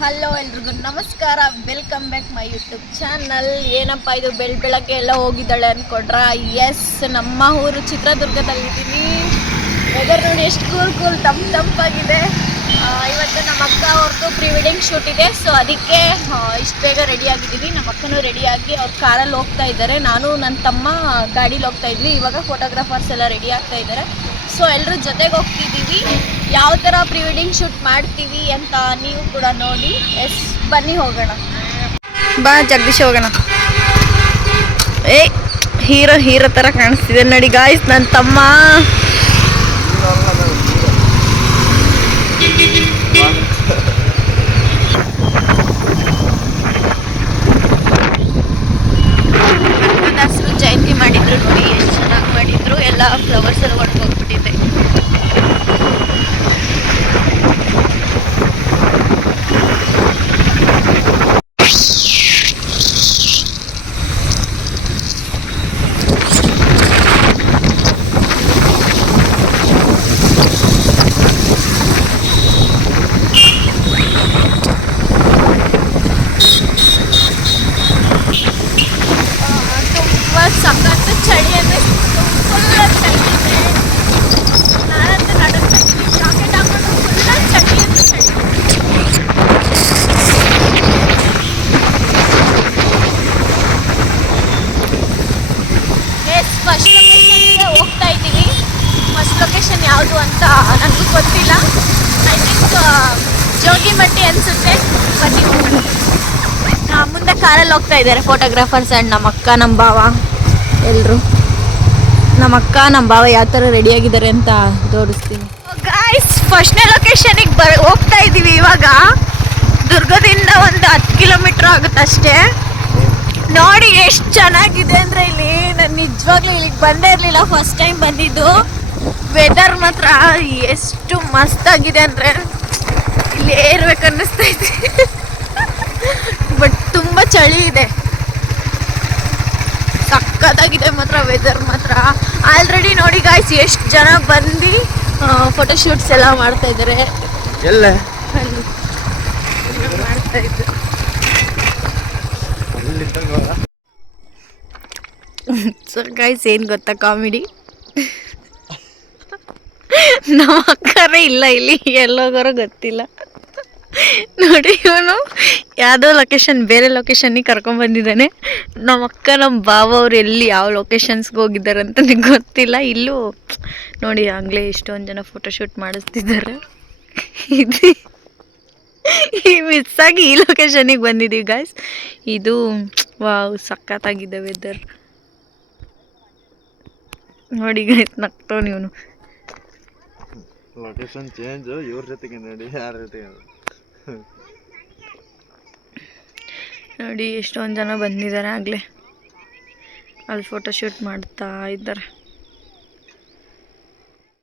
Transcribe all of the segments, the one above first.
Hello ಎಲ್ರಿಗೂ ನಮಸ್ಕಾರ, welcome back my YouTube channel. ಏನಪ್ಪ ಇದು ಬೆಳಗ್ಗೆ ಎಲ್ಲ ಹೋಗಿದ್ದಾಳೆ ಅಂದ್ಕೊಂಡ್ರಾ? ಎಸ್, ನಮ್ಮ ಊರು ಚಿತ್ರದುರ್ಗದಲ್ಲಿದ್ದೀನಿ. ವೆದರ್ ನೋಡಿ ಎಷ್ಟು ಕೂಲ್ ತಂಪಾಗಿದೆ. ಇವತ್ತು ನಮ್ಮ ಅಕ್ಕ ಅವ್ರದ್ದು ಪ್ರೀ ವೆಡ್ಡಿಂಗ್ ಶೂಟ್ ಇದೆ, ಸೊ ಅದಕ್ಕೆ ಇಷ್ಟು ಬೇಗ ರೆಡಿ ಆಗಿದ್ದೀವಿ. ನಮ್ಮ ಅಕ್ಕನೂ ರೆಡಿಯಾಗಿ ಅವ್ರ ಕಾರಲ್ಲಿ ಹೋಗ್ತಾ ಇದ್ದಾರೆ, ನಾನು ನನ್ನ ತಮ್ಮ ಗಾಡೀಲಿ ಹೋಗ್ತಾ ಇದ್ವಿ. ಇವಾಗ ಫೋಟೋಗ್ರಾಫರ್ಸ್ ಎಲ್ಲ ರೆಡಿ ಆಗ್ತಾ ಇದ್ದಾರೆ, ಸೊ ಎಲ್ಲರೂ ಜೊತೆಗೆ ಹೋಗ್ತಿದ್ದೀವಿ. ಯಾವ ಥರ ಪ್ರೀ ವೆಡ್ಡಿಂಗ್ ಶೂಟ್ ಮಾಡ್ತೀವಿ ಅಂತ ನೀವು ಕೂಡ ನೋಡಿ. ಎಸ್, ಬನ್ನಿ ಹೋಗೋಣ. ಬಾ ಜಗದೀಶ್, ಹೋಗೋಣ. ಹೀರೋ ಥರ ಕಾಣಿಸ್ತಿದೆ ನೋಡಿ ಗಾಯ್ಸ್, ನನ್ನ ತಮ್ಮ. ಕನಕದಾಸರು ಜಯಂತಿ ಮಾಡಿದ್ರು ನೋಡಿ, ಎಷ್ಟು ಚೆನ್ನಾಗಿ ಮಾಡಿದ್ರು. ಎಲ್ಲ ಫ್ಲವರ್ಸ್ ಎಲ್ಲ ಹೊರಟೋಗ್ಬಿಟ್ಟಿದೆ. ಸಖತ್ತು ಚಳಿ ಅಂದರೆ ಫುಲ್ ಚಳಿ ಇದೆ. ನಾನಂತೂ ನಡುತ್ತೀನಿ, ಜಾಕೆಟ್ ಹಾಕೊಂಡು ಫುಲ್ ಚಳಿ ಅಂದರೆ ಚಳಿ. ಎಸ್, ಫಸ್ಟ್ ಲೊಕೇಶನ್ಗೆ ಹೋಗ್ತಾ ಇದ್ದೀವಿ. ಫಸ್ಟ್ ಲೊಕೇಶನ್ ಯಾವುದು ಅಂತ ನನಗೂ ಗೊತ್ತಿಲ್ಲ. ಐ ಥಿಂಕ್ ಜೋಗಿಮಟ್ಟಿ ಅನಿಸುತ್ತೆ. ಬನ್ನಿ ಹೋಗೋಣ. ಮುಂದೆ ಕಾರಲ್ಲಿ ಹೋಗ್ತಾ ಇದ್ದಾರೆ ಫೋಟೋಗ್ರಾಫರ್ಸ್ ಆ್ಯಂಡ್ ನಮ್ಮ ಅಕ್ಕ, ನಮ್ಮ ಭಾವ ಎಲ್ಲರೂ. ನಮ್ಮ ಅಕ್ಕ, ನಮ್ಮ ಭಾವ ಯಾವ ಥರ ರೆಡಿಯಾಗಿದ್ದಾರೆ ಅಂತ ತೋರಿಸ್ತೀನಿ. ಗಾಯ್ಸ್, ಫಸ್ಟ್ನೇ ಲೊಕೇಶನಿಗೆ ಹೋಗ್ತಾ ಇದ್ದೀವಿ. ಇವಾಗ ದುರ್ಗದಿಂದ ಒಂದು 10 ಕಿಲೋಮೀಟ್ರ್ ಆಗುತ್ತೆ ಅಷ್ಟೇ. ನೋಡಿ ಎಷ್ಟು ಚೆನ್ನಾಗಿದೆ ಅಂದರೆ ಇಲ್ಲಿ. ನಾನು ನಿಜವಾಗ್ಲೂ ಇಲ್ಲಿಗೆ ಬಂದೇ ಇರಲಿಲ್ಲ, ಫಸ್ಟ್ ಟೈಮ್ ಬಂದಿದ್ದು. ವೆದರ್ ಮಾತ್ರ ಎಷ್ಟು ಮಸ್ತಾಗಿದೆ ಅಂದರೆ ಇಲ್ಲಿ ಏರ್ಬೇಕು ಅನ್ನಿಸ್ತೈತೆ. ಬಟ್ ತುಂಬ ಚಳಿ ಇದೆ, ಸಕ್ಕತ್ತಾಗಿದೆ ಮಾತ್ರ ವೆದರ್ ಮಾತ್ರ. ಆಲ್ರೆಡಿ ನೋಡಿ ಗಾಯ್ಸ್, ಎಷ್ಟು ಜನ ಬಂದು ಫೋಟೋಶೂಟ್ಸ್ ಎಲ್ಲ ಮಾಡ್ತಾ ಇದ್ದಾರೆ. ಎಲ್ಲ ಮಾಡ್ತಾ ಇದ್ದಾರೆ. ಸೊ ಗಾಯ್ಸ್, ಏನು ಗೊತ್ತಾ ಕಾಮಿಡಿ? ನಮ್ಮ ಅಕ್ಕರೇ ಇಲ್ಲ ಇಲ್ಲಿ, ಎಲ್ಲೋಗೋರೋ ಗೊತ್ತಿಲ್ಲ. ನೋಡಿ, ಇವನು ಯಾವುದೋ ಲೊಕೇಶನ್, ಬೇರೆ ಲೊಕೇಶನ್ನಿಗೆ ಕರ್ಕೊಂಡ್ಬಂದಿದ್ದಾನೆ. ನಮ್ಮ ಅಕ್ಕ, ನಮ್ಮ ಭಾವ ಅವ್ರು ಎಲ್ಲಿ ಯಾವ ಲೊಕೇಶನ್ಸ್ಗೆ ಹೋಗಿದ್ದಾರೆ ಅಂತ ನನಗೆ ಗೊತ್ತಿಲ್ಲ. ಇಲ್ಲೂ ನೋಡಿ, ಆಗಲೇ ಎಷ್ಟೊಂದು ಜನ ಫೋಟೋಶೂಟ್ ಮಾಡಿಸ್ತಿದ್ದಾರೆ. ಇದು ಈ ಮಿಸ್ಸಾಗಿ ಈ ಲೊಕೇಶನಿಗೆ ಬಂದಿದ್ದೀವಿ ಗಾಯ್ಸ್. ಇದು ವಾವ್, ಸಖತ್ತಾಗಿದೆ ವೆದರ್ ನೋಡಿ ಗಾಯ್ಸ್. ನಗ್ತಾವ್ ಇವನು. ಲೊಕೇಶನ್ ಚೇಂಜ್ ಇವ್ರ ಜೊತೆಗೆ ನೋಡಿ, ಯಾರ ಜೊತೆಗೆ ನೋಡಿ, ಎಷ್ಟೊಂದು ಜನ ಬಂದಿದ್ದಾರೆ. ಆಗಲೇ ಅಲ್ಲಿ ಫೋಟೋಶೂಟ್ ಮಾಡ್ತಾ ಇದ್ದಾರೆ.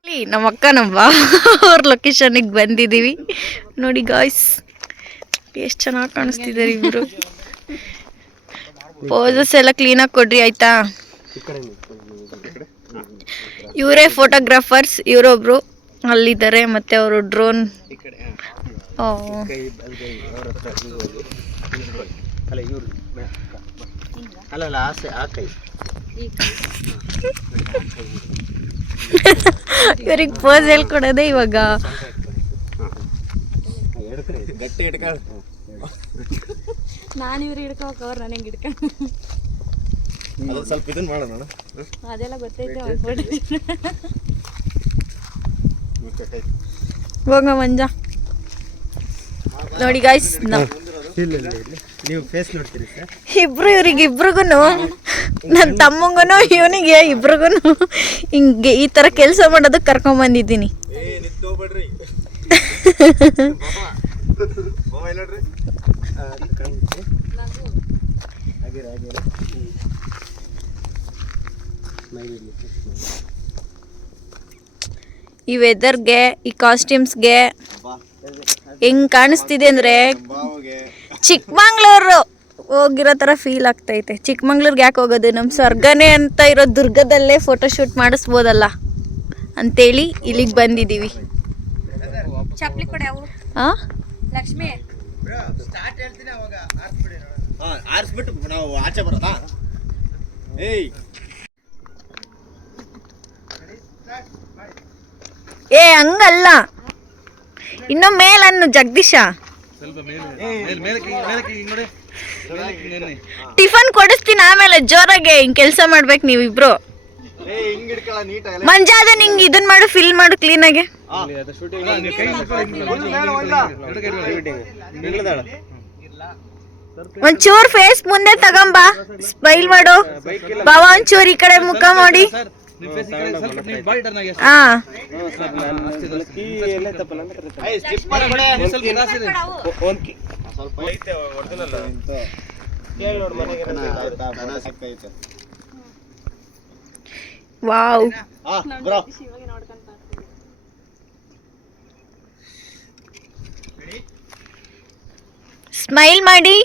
ಇಲ್ಲಿ ನಮ್ಮ ಅಕ್ಕ, ನಮ್ಮ ಭಾವ ಅವ್ರ ಲೊಕೇಶನಿಗೆ ಬಂದಿದ್ದೀವಿ. ನೋಡಿ ಗಾಯ್ಸ್, ಎಷ್ಟು ಚೆನ್ನಾಗಿ ಕಾಣಿಸ್ತಿದ್ದಾರೆ ಇಬ್ಬರು. ಪೋಸಸ್ ಎಲ್ಲ ಕ್ಲೀನಾಗಿ ಕೊಡ್ರಿ ಆಯಿತಾ? ಇವರೇ ಫೋಟೋಗ್ರಾಫರ್ಸ್, ಇವರೊಬ್ರು ಅಲ್ಲಿದ್ದಾರೆ, ಮತ್ತು ಅವರು ಡ್ರೋನ್. ಇವ್ರಿಗೆ ಪೋಸ್ ಹೇಳ್ಕೊಡೋದೆ ಇವಾಗ. ನಾನು ಇವ್ರಿಗೆ ಹಿಡ್ಕೋಬೇಕು, ಅವ್ರು ನನಗೆ ಹಿಡ್ಕೊಂಡು. ಸ್ವಲ್ಪ ಇದನ್ನ ಮಾಡೋಣ, ಅದೆಲ್ಲ ಗೊತ್ತೈತೆ. ಹೋಗ ಮಂಜ. ನೋಡಿ ಗಾಯ್ಸ್, ನೀವು ಫೇಸ್ ನೋಡ್ತೀರಿ ಸರ್? ಇಬ್ರು, ಇವ್ರಿಗಿಬ್ರಿಗೂ, ನನ್ನ ತಮ್ಮಂಗೂ ಇವನಿಗೆ ಇಬ್ರಿಗೂ ಹಿಂಗೆ ಈ ಥರ ಕೆಲಸ ಮಾಡೋದಕ್ಕೆ ಕರ್ಕೊಂಬಂದಿದ್ದೀನಿ. ಈ ವೆದರ್ಗೆ, ಈ ಕಾಸ್ಟ್ಯೂಮ್ಸ್ಗೆ ಹೆಂಗೆ ಕಾಣಿಸ್ತಿದೆ ಅಂದರೆ ಚಿಕ್ಕಮಂಗ್ಳೂರು ಹೋಗಿರೋ ಥರ ಫೀಲ್ ಆಗ್ತೈತೆ. ಚಿಕ್ಕಮಂಗ್ಳೂರ್ಗೆ ಯಾಕೆ ಹೋಗೋದು, ನಮ್ಮ ಸ್ವರ್ಗನೇ ಅಂತ ಇರೋ ದುರ್ಗದಲ್ಲೇ ಫೋಟೋಶೂಟ್ ಮಾಡಿಸ್ಬೋದಲ್ಲ ಅಂತೇಳಿ ಇಲ್ಲಿಗೆ ಬಂದಿದ್ದೀವಿ. ಚಪ್ಪಲಿ ಕೊಡಿ. ಅವು ಹಾಂ, ಲಕ್ಷ್ಮಿ ಆರಿಸ್ಬಿಟ್ಟು ನಾವು ಆಚೆ ಬರೋದಾ? ಏಯ್ ಏ ಹಂಗಲ್ಲ, ಇನ್ನು ಮೇಲನ್ನು ಜಗದೀಶ. ಟಿಫನ್ ಕೊಡಿಸ್ತೀನಿ ಆಮೇಲೆ, ಜೋರಾಗೆ ಹಿಂಗ್ ಕೆಲಸ ಮಾಡ್ಬೇಕು ನೀವಿಬ್ರು. ಹಿಂಗ್ ಹಿಡ್ಕೊಳ ನೀಟಾಗಿ. ಮಂಜಾದ ನಿಂಗೆ ಇದನ್ ಮಾಡು, ಫಿಲ್ ಮಾಡು ಕ್ಲೀನಾಗೆ. ಒಂಚೂರ್ ಫೇಸ್ ಮುಂದೆ ತಗೊಂಬ, ಸ್ಮೈಲ್ ಮಾಡು ಬಾವ. ಒಂಚೂರ್ ಈ ಕಡೆ ಮುಖ ಮಾಡಿ. ಹಾ ವಾವ್, ಸ್ಮೈಲ್ ಮಾಡಿ.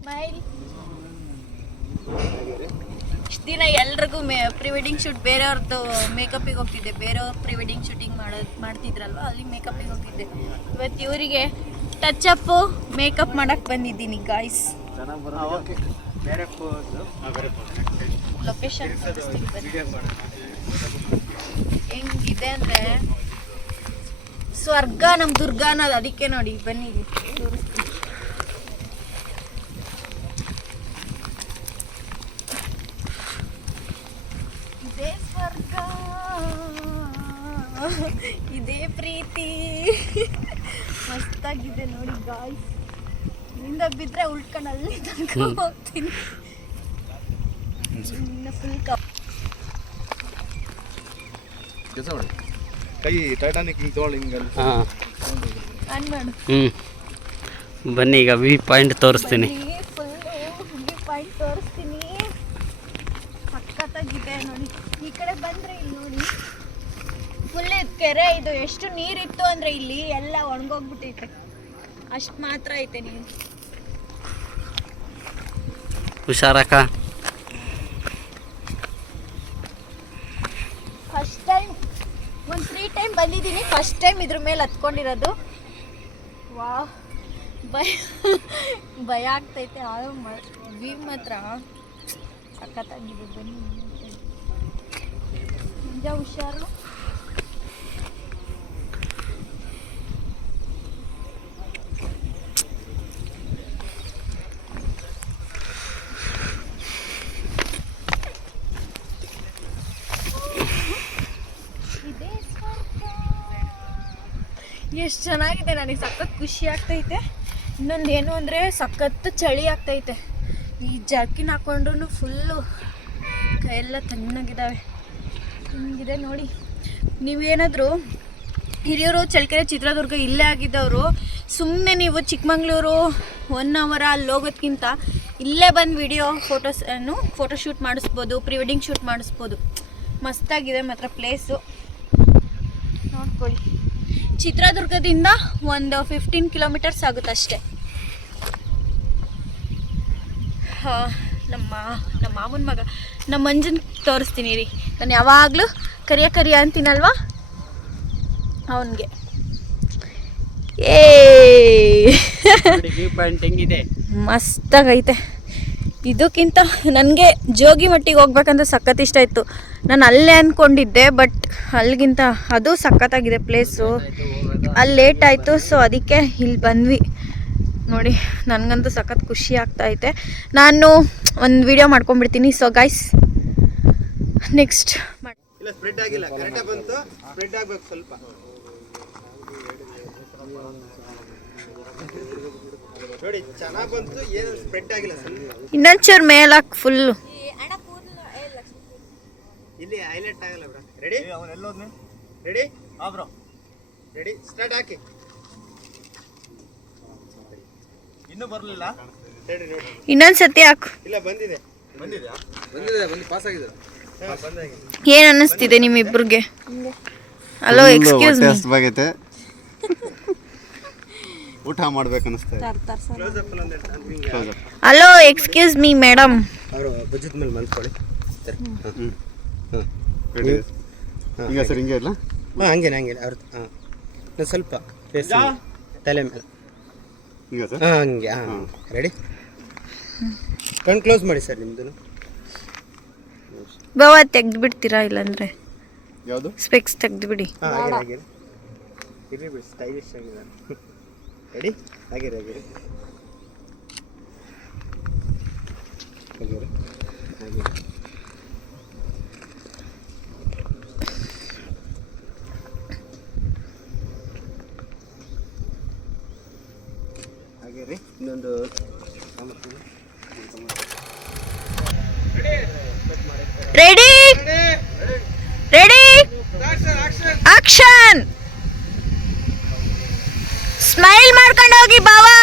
ಸ್ಮೈಲ್. ಇಷ್ಟು ದಿನ ಎಲ್ರಿಗೂ ಪ್ರೀ ವೆಡ್ಡಿಂಗ್ ಶೂಟ್ ಬೇರೆಯವ್ರದ್ದು ಮೇಕಪ್ಪಿಗೆ ಹೋಗ್ತಿದ್ದೆ, ಬೇರೆಯವ್ರ ಪ್ರೀ ವೆಡ್ಡಿಂಗ್ ಶೂಟಿಂಗ್ ಮಾಡ್ತಿದ್ರಲ್ವ, ಅಲ್ಲಿ ಮೇಕಪ್ಪಿಗೆ ಹೋಗ್ತಿದ್ದೆ. ಇವತ್ತು ಇವರಿಗೆ ಟಚ್ ಅಪ್ ಮೇಕಪ್ ಮಾಡಕ್ ಬಂದಿದ್ದೀನಿ ಗಾಯ್ಸ್. ಲೊಕೇಶನ್ ಹೆಂಗಿದೆ ಅಂದ್ರೆ ಸ್ವರ್ಗ ನಮ್ ದುರ್ಗಾನದು, ಅದಕ್ಕೆ ನೋಡಿ ಬನ್ನಿ ತೋರಿಸ್ತೀನಿ. ಇದೇ ಸ್ವರ್ಗ, ಇದೇ ಪ್ರೀತಿ, ಮಸ್ತಾಗಿದೆ ನೋಡಿ ಗಾಯ್ಸ್. ಇಲ್ಲಿಂದ ಬಿದ್ರೆ ಉಳ್ಕೊಂಡು ಅಲ್ಲಿ ತನಕ ಹೋಗ್ತೀನಿ. ಫುಲ್ ಕೈ ಟೈಟಾನಿಕ್ ಹಿಂಗೆ ತೊಗೊಳ್ಳಿ ಹಿಂಗಲ್ಲಿ. ಆನ್ ಮಾಡು. ಬನ್ನಿ ಈಗ ವ್ಯೂ ಪಾಯಿಂಟ್ ತೋರಿಸ್ತೀನಿ. ಫುಲ್ ವ್ಯೂ ಪಾಯಿಂಟ್ ತೋರಿಸ್ತೀನಿ. ಸಖತ್ತಾಗಿದೆ ನೋಡಿ. ಈ ಕಡೆ ಬಂದ್ರೆ ಇಲ್ಲಿ ನೋಡಿ ಫುಲ್ ಕೆರೆ. ಇದು ಎಷ್ಟು ನೀರಿತ್ತು ಅಂದ್ರೆ ಇಲ್ಲಿ ಎಲ್ಲ ಒಣಗೋಗ್ಬಿಟ್ಟೈತೆ, ಅಷ್ಟು ಮಾತ್ರ ಐತೆ ನೀರು. ಹುಷಾರಕ್ಕ. ಫಸ್ಟ್ ಟೈಮ್ ಒಂದು 3 ಟೈಮ್ ಬಂದಿದ್ದೀನಿ, ಫಸ್ಟ್ ಟೈಮ್ ಇದ್ರ ಮೇಲೆ ಹತ್ಕೊಂಡಿರೋದು. ವಾ, ಭಯ ಆಗ್ತೈತೆ. ವ್ಯೂ ಮಾತ್ರ ಸಖತ್ತಾಗಿದೆ. ಬನ್ನಿ ನಿಜ, ಹುಷಾರು. ಎಷ್ಟು ಚೆನ್ನಾಗಿದೆ, ನನಗೆ ಸಖತ್ ಖುಷಿ ಆಗ್ತೈತೆ. ಇನ್ನೊಂದು ಏನು ಅಂದರೆ ಸಖತ್ ಚಳಿ ಆಗ್ತೈತೆ. ಈ ಜರ್ಕಿನ್ ಹಾಕೊಂಡ್ರು ಫುಲ್ಲು ಕೈಯೆಲ್ಲ ತಣ್ಣಗಿದ್ದಾವೆ. ಹಿಂಗಿದೆ ನೋಡಿ. ನೀವೇನಾದರೂ ಹಿರಿಯರು ಚಳ್ಳಕೆರೆ ಚಿತ್ರದುರ್ಗ ಇಲ್ಲೇ ಆಗಿದ್ದವರು ಸುಮ್ಮನೆ ನೀವು ಚಿಕ್ಕಮಂಗ್ಳೂರು 1 ಅವರ್ ಅಲ್ಲಿ ಹೋಗೋದ್ಕಿಂತ ಇಲ್ಲೇ ಬಂದು ಫೋಟೋಶೂಟ್ ಮಾಡಿಸ್ಬೋದು, ಪ್ರೀ ವೆಡ್ಡಿಂಗ್ ಶೂಟ್ ಮಾಡಿಸ್ಬೋದು. ಮಸ್ತಾಗಿದೆ ಮಾತ್ರ ಪ್ಲೇಸು, ನೋಡ್ಕೊಳ್ಳಿ. ಚಿತ್ರದುರ್ಗದಿಂದ ಒಂದು 15 ಕಿಲೋಮೀಟರ್ಸ್ ಆಗುತ್ತೆ ಅಷ್ಟೇ. ನಮ್ಮ ಮಾಮನ ಮಗ ನಮ್ಮ ಮಂಜನ್ ತೋರಿಸ್ತೀನಿ ರೀ. ನಾನು ಯಾವಾಗಲೂ ಕರಿಯ ಅಂತೀನಲ್ವಾ ಅವನಿಗೆ. ವ್ಯೂ ಪಾಯಿಂಟ್ ಹೆಂಗಿದೆ? ಮಸ್ತಾಗೈತೆ. ಇದಕ್ಕಿಂತ ನನಗೆ ಜೋಗಿಮಟ್ಟಿಗೆ ಹೋಗ್ಬೇಕಂತ ಸಖತ್ ಇಷ್ಟ ಇತ್ತು. ನಾನು ಅಲ್ಲೇ ಅಂದ್ಕೊಂಡಿದ್ದೆ, ಬಟ್ ಅಲ್ಲಿಗಿಂತ ಅದು ಸಖತ್ತಾಗಿದೆ ಪ್ಲೇಸು. ಅಲ್ಲಿ ಲೇಟ್ ಆಯಿತು, ಸೊ ಅದಕ್ಕೆ ಇಲ್ಲಿ ಬಂದ್ವಿ. ನೋಡಿ, ನನಗಂತೂ ಸಖತ್ ಖುಷಿ ಆಗ್ತಾಯಿದೆ. ನಾನು ಒಂದು ವಿಡಿಯೋ ಮಾಡ್ಕೊಂಡ್ಬಿಡ್ತೀನಿ. ಸೊ ಗೈಸ್, ನೆಕ್ಸ್ಟ್ ಇಲ್ಲ ಸ್ಪ್ರೆಡ್ ಆಗಿಲ್ಲ, ಕರೆಕ್ಟಾಗಿ ಬಂತು. ಸ್ಪ್ರೆಡ್ ಆಗಬೇಕು ಸ್ವಲ್ಪ. ನೋಡಿ ಚೆನ್ನಾಗಿ ಬಂತು, ಏನು ಸ್ಪ್ರೆಡ್ ಆಗಿಲ್ಲ ಸ್ವಲ್ಪ. ಇನ್ನೊಂಚೂರು ಮೇಲಾಕ್ ಫುಲ್ಲು. ಇಲ್ಲಿ ಹೈಲೈಟ್ ಆಗಲ್ಲ ಬ್ರೋ. ರೆಡಿ? ಅವನು ಎಲ್ಲೋದ್ನೆ? ರೆಡಿ? ಹಾ ಬ್ರೋ, ರೆಡಿ, ಸ್ಟಾರ್ಟ್ ಹಾಕಿ. ಇನ್ನೂ ಬರಲಿಲ್ಲ. Ready ready. ಇನ್ನೊಂದು ಸತಿ ಹಾಕು. ಇಲ್ಲ ಬಂದಿದೆ. ಬಂದಿದೆ ಪಾಸ್ ಆಗಿದೆ. ಏನು ಅನ್ನಿಸ್ತಿದೆ ನಿಮ್ಮಿಬ್ರಿಗೆ? Hello, excuse me. ಆಗೈತೆ. ಊಟ ಮಾಡ್ಬೇಕು ಅನಿಸ್ತಾ ಇದೆ. Hello excuse me madam. ಅವರು ಭುಜದ ಮೇಲೆ ಮಂತ್ಕೊಳ್ಳಿ ಸರಿ. ರೆಡಿ ಈಗ ಸರ್ ಹಿಂಗೆ ಇಲ್ಲ ಹಂಗೆ ಅವ್ರ ಸ್ವಲ್ಪ ಫೇಸ್ ತಲೆ ಮೇಲೆ ಈಗ ಸರ್ ಹಂಗೆ ರೆಡಿ. ಕಣ್ ಕ್ಲೋಸ್ ಮಾಡಿ ಸರ್ ನಿಮ್ದು. ಬಾವ ತೆಗ್ದು ಬಿಡ್ತೀರಾ ಇಲ್ಲಾಂದ್ರೆ ಯಾವುದು ಸ್ಪೆಕ್ಸ್ ತೆಗ್ದು ಬಿಡಿ. ಆಗಿರಿ ಇರ್ರಿ ಬಿಡಿ, ಸ್ಟೈಲಿಶ್ ಆಗಿದ್ದಾರೆ. ರೆಡಿ ಆಗಿರಿ ಆಗಿರಿ ಆಗಿರಿ ಇನ್ನೊಂದು ರೆಡಿ ರೆಡಿ ಆಕ್ಷನ್. ಸ್ಮೈಲ್ ಮಾಡ್ಕೊಂಡು ಹೋಗಿ ಬಾವಾ.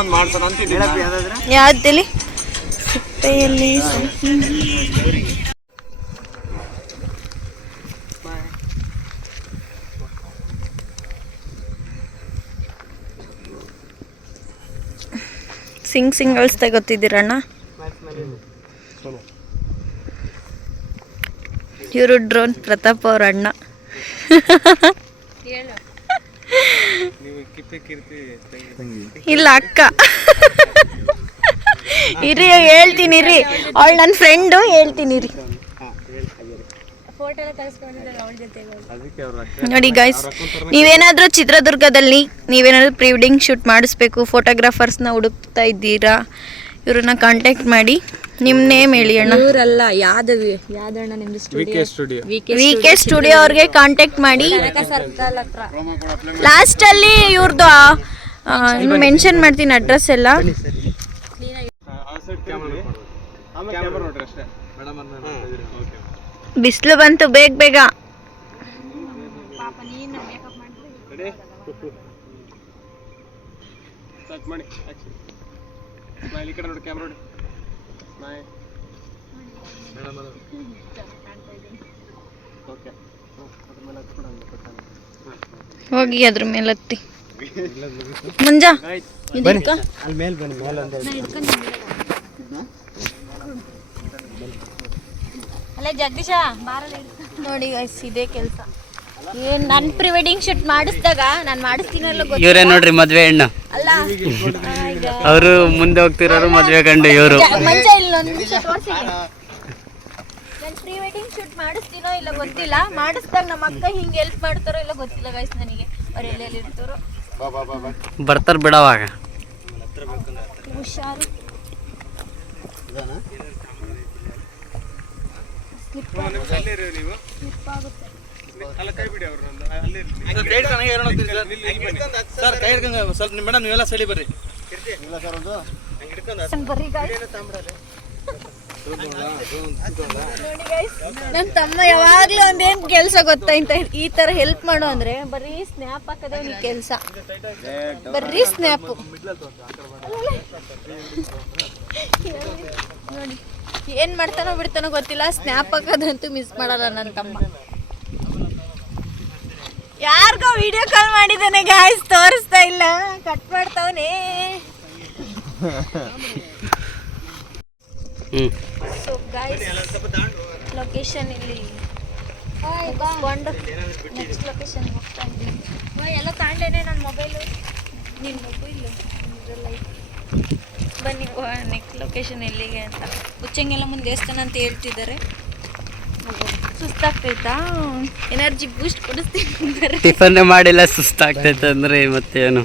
ಒಂದು ಮಾಡ್ಸೋಣ ಅಂತ ಯಾವ್ದಲ್ಲಿ ಸಿಪ್ಪೆಯಲ್ಲಿ ಸಿಂಗಲ್ಸ್ ತೆಗೋತಿದ್ದೀರಣ್ಣ. ಇವರು ಡ್ರೋನ್ ಪ್ರತಾಪ್ ಅವ್ರ ಅಣ್ಣ. ಇಲ್ಲ ಅಕ್ಕ. ಇರಿ ಹೇಳ್ತೀನಿ ರೀ, ಅವಳು ನನ್ನ ಫ್ರೆಂಡು, ಹೇಳ್ತೀನಿ ರೀ. ನೋಡಿ ಗೈಸ್, ನೀವೇನಾದರೂ ಚಿತ್ರದುರ್ಗದಲ್ಲಿ ನೀವೇನಾದರೂ ಪ್ರೀ ವೆಡ್ಡಿಂಗ್ ಶೂಟ್ ಮಾಡಿಸ್ಬೇಕು, ಫೋಟೋಗ್ರಾಫರ್ಸ್ನ ಹುಡುಕ್ತಾ ಇದ್ದೀರಾ, ಇವ್ರನ್ನ ಕಾಂಟ್ಯಾಕ್ಟ್ ಮಾಡಿ. ನಿಮ್ಮ ನೇಮ್ ಹೇಳಿ ಅಣ್ಣ. ಇವರಲ್ಲ ಯಾವ್ದಣ್ಣ ನಿಮ್ದು ಸ್ಟುಡಿಯೋ? ವಿ ಕೆ ಸ್ಟುಡಿಯೋ ಅವ್ರಿಗೆ ಕಾಂಟ್ಯಾಕ್ಟ್ ಮಾಡಿ. ಸರ್ಕಲ್ ಹತ್ರ. ಲಾಸ್ಟಲ್ಲಿ ಇವ್ರದ್ದು ಮೆನ್ಷನ್ ಮಾಡ್ತೀನಿ ಅಡ್ರೆಸ್ ಎಲ್ಲ. ಬಿಸಿಲು ಬಂತು, ಬೇಗ ಬೇಗ. ಹೋಗಿ ಅದ್ರ ಮೇಲೆ ಹತ್ತಿ ಮುಂಜಾ. ಅಲ್ಲಿ ಮೇಲೆ ಬನ್ನಿ, ಮೇಲೆ ಅಲ್ಲ ಜಗದೀಶ ನೋಡಿ ಗೈಸ್, ಇದೇ ಕೆಲಸ. ಏನ್ ನನ್ನ ಪ್ರೀ ವೆಡ್ಡಿಂಗ್ ಶೂಟ್ ಮಾಡಿಸಿದಾಗ ನಾನು ಮಾಡಿಸ್ತೀನಲ್ಲ ಗೊತ್ತಿಲ್ಲ. ಇವರೇ ನೋಡ್ರಿ ಮದ್ವೆ ಹೆಣ್ಣು. ಅಲ್ಲ ಅವರು ಮುಂದೆ ಹೋಗ್ತಿರೋರು ಮದ್ವೆ ಗಂಡು ಇವರು. ಮಂಚ ಇಲ್ಲ ಒಂದು ನಿಮಿಷ ತೋರಿಸಿ. ನಾನು ಪ್ರೀ ವೆಡ್ಡಿಂಗ್ ಶೂಟ್ ಮಾಡಿಸ್ತೀನೋ ಇಲ್ಲ ಗೊತ್ತಿಲ್ಲ. ಮಾಡಿಸಿದಾಗ ನಮ್ಮ ಅಕ್ಕ ಹಿಂಗೆ ಹೆಲ್ಪ್ ಮಾಡ್ತಾರೋ ಇಲ್ಲ ಗೊತ್ತಿಲ್ಲ ಗೈಸ್ ನನಗೆ. ಅವ್ರು ಎಲ್ಲೆಲ್ಲಿ ಇರ್ತಾರೋ ಬರ್ತಾರ ಬಿಡವಾಗ. ಹುಷಾರು. ನನ್ನ ತಮ್ಮ ಯಾವಾಗ್ಲೂ ಒಂದೇನ್ ಕೆಲ್ಸ ಗೊತ್ತಾಯ್ತ, ಈ ತರ ಹೆಲ್ಪ್ ಮಾಡು ಅಂದ್ರೆ ಬರೀ ಸ್ನ್ಯಾಪ್ ಹಾಕದೆ ಒಂದು ಕೆಲ್ಸ, ಬರೀ ಸ್ನ್ಯಾಪ್. ನೋಡಿ ಏನ್ ಮಾಡ್ತಾನೋ ಬಿಡ್ತಾನೋ ಗೊತ್ತಿಲ್ಲ, ಸ್ನ್ಯಾಪ್ ಹಾಕೋದಂತೂ ಮಿಸ್ ಮಾಡಲ್ಲ ನನ್ನ ತಮ್ಮ. ಯಾರಿಗೋ ವಿಡಿಯೋ ಕಾಲ್ ಮಾಡಿದ್ದಾನೆ ಗಾಯ್ಸ್, ತೋರಿಸ್ತಾ ಇಲ್ಲ, ಕಟ್ ಮಾಡ್ತಾವನೆ. ಸೊ ಗಾಯ್ಸ್, ಲೊಕೇಶನ್ ಇಲ್ಲಿ ಮುಗಿಸ್ಕೊಂಡು ನೆಕ್ಸ್ಟ್ ಲೊಕೇಶನ್ ಹೋಗ್ತಾ ಇದ್ದೀನಿ. ಎಲ್ಲ ತಾಂಡೇನೆ ನನ್ನ ಮೊಬೈಲು, ನಿನ್ನ ಮೊಬೈಲು ಇದೆಲ್ಲ ಬನ್ನಿ. ನೆಕ್ಸ್ಟ್ ಲೊಕೇಶನ್ ಎಲ್ಲಿಗೆ ಅಂತ ಉಚ್ಚಂಗೆಲ್ಲಮ್ಮನ ದೇವಸ್ಥಾನ ಅಂತ ಹೇಳ್ತಿದ್ದಾರೆ. ಸುಸ್ತಾಗ್ತೈತಾ? ಎನರ್ಜಿ ಬೂಸ್ಟ್ ಕೊಡಿಸ್ತೀನಿ. ಟಿಫನ್ ಮಾಡಿಲ್ಲ ಸುಸ್ತಾಗ್ತೈತೆ ಅಂದ್ರೆ ಮತ್ತೇನು.